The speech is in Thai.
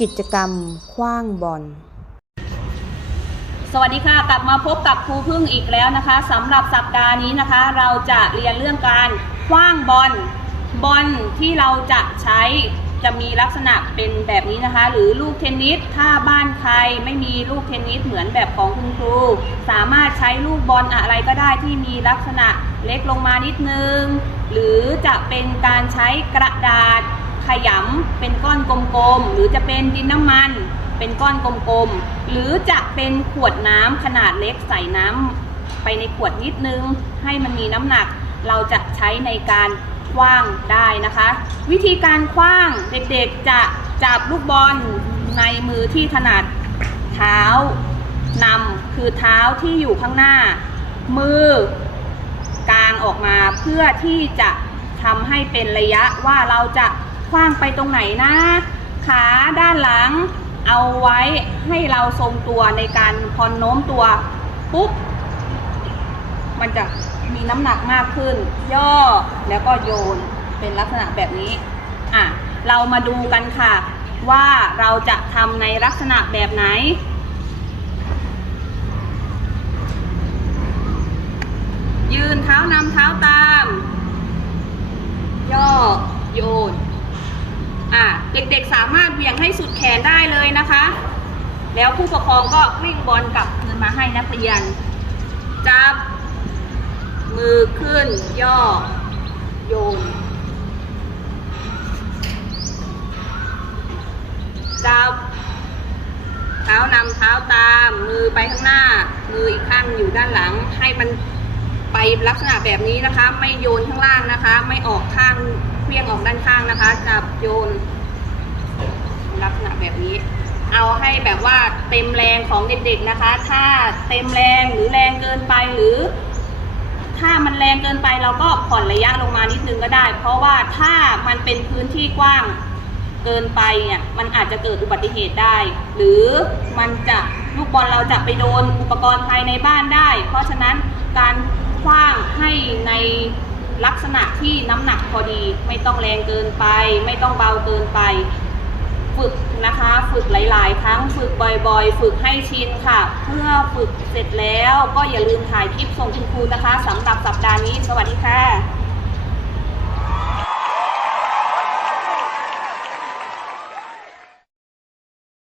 กิจกรรมคว้างบอลสวัสดีค่ะ กลับมาพบกับครูพึ่งอีกแล้วนะคะสำหรับสัปดาห์นี้นะคะ เราจะเรียนเรื่องการคว้างบอลบอลที่เราจะใช้จะมีลักษณะเป็นแบบนี้นะคะ หรือลูกเทนนิสถ้าบ้านใครไม่มีลูกเทนนิสเหมือนแบบของคุณครู สามารถใช้ลูกบอลอะไรก็ได้ที่มีลักษณะเล็กลงมานิดนึง หรือจะเป็นการใช้กระดาษ ขยำเป็นก้อนกลมๆ หรือจะเป็นดินน้ำมัน เป็นก้อนกลมๆ หรือจะเป็นขวดน้ำขนาดเล็กใส่น้ำไปในขวดนิดนึง ให้มันมีน้ำหนัก เราจะใช้ในการคว้างได้นะคะ วิธีการคว้างเด็กๆจะจับลูกบอลในมือที่ถนัดเท้านำคือเท้าที่อยู่ข้างหน้า มือกางออกมาเพื่อที่จะทำให้เป็นระยะว่าเราจะ คว้างไปตรงไหนนะ ขาด้านหลัง เอาไว้ให้เราทรงตัวในการพอโน้มตัวปุ๊บ มันจะมีน้ำหนักมากขึ้น ย่อแล้วก็โยนเป็นลักษณะแบบนี้อะเรามาดูกันค่ะ ว่าเราจะทำในลักษณะแบบไหนยืนเท้านำเท้าตาม ย่อโยน อะเด็กๆสามารถเหวี่ยงให้สุดแขนได้เลยนะคะ แล้วผู้ปกครองก็วิ่งบอลกลับคืนมาให้นักเรียน จับ มือขึ้น ย่อ โยน จับ เท้านำเท้าตาม มือไปข้างหน้า มืออีกข้างอยู่ด้านหลัง ให้มันไปลักษณะแบบนี้นะคะ ไม่โยนข้างล่างนะคะ ไม่ออกข้าง เคลี้ยงออกด้านข้างนะคะ จับโยน ลักษณะแบบนี้ เอาให้แบบว่าเต็มแรงของเด็กๆนะคะ ถ้าเต็มแรงหรือแรงเกินไปหรือ ถ้ามันแรงเกินไปเราก็ผ่อนระยะลงมานิดนึงก็ได้ เพราะว่าถ้ามันเป็นพื้นที่กว้างเกินไปเนี่ยมันอาจจะเกิดอุบัติเหตุได้ หรือมันจะลูกบอลเราจะไปโดนอุปกรณ์ภายในบ้านได้ เพราะฉะนั้นการคว้างให้ใน ลักษณะที่น้ำหนักพอดี ไม่ต้องแรงเกินไป ไม่ต้องเบาเกินไป ฝึกนะคะ ฝึกหลาย ๆ ครั้งฝึกบ่อยๆ ฝึกให้ชินค่ะ เพื่อฝึกเสร็จแล้วก็อย่าลืมถ่ายคลิปส่งคุณครูนะคะสำหรับสัปดาห์นี้ สวัสดีค่ะ